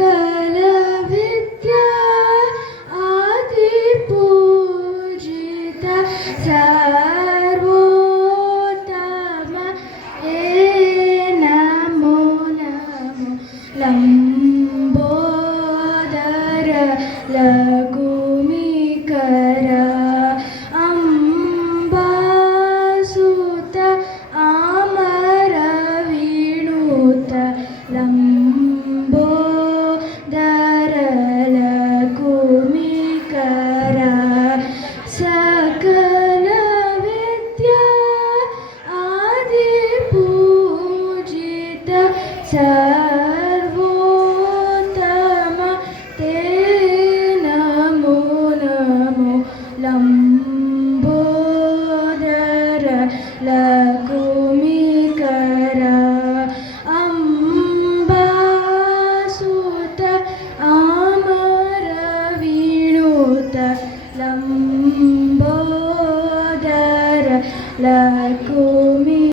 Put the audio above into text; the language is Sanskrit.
सकल विद्या आदि पूजित सर्वोत्तम हे नमो नमो लंबोदर लघुमीकर अंबासुत आमर विनुत लंबोदर लघुमीकर सकल विद्या आदि पूजित सर्वोत्तम ते नमो नमो लंबोदर लघुमीकर अंबासुत आमर विनुत लंबोदर लघुमीकर